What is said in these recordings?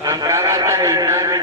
Ang kakatayin namin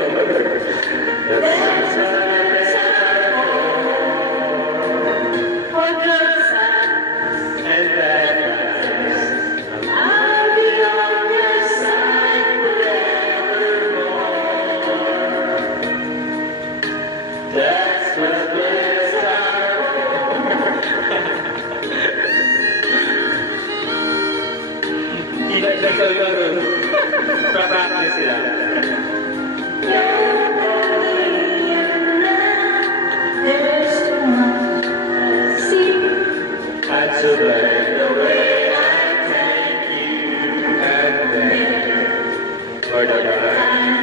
so yun, pra-practice sila. Had to learn the way I take you and then for the ride.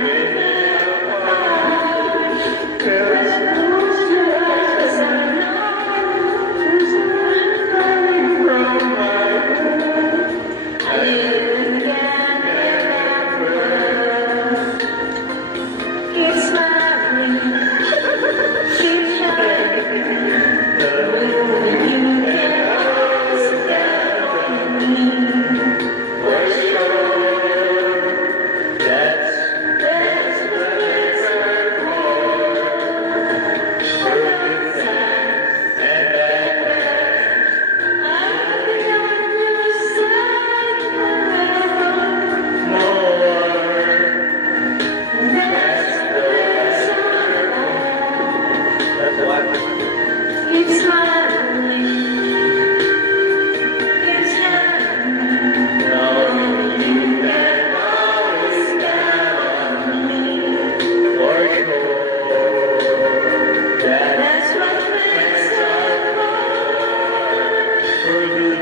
further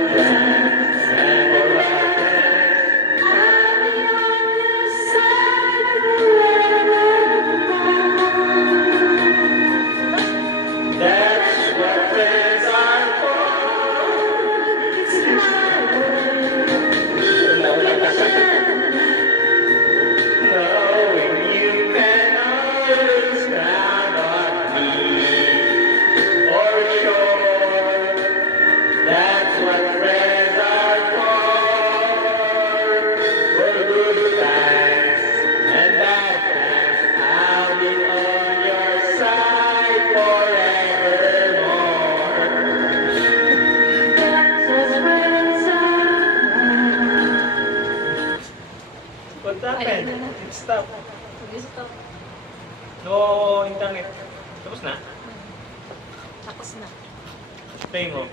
Nag-stop. No internet. Tapos na? Tapos na. Pay mo.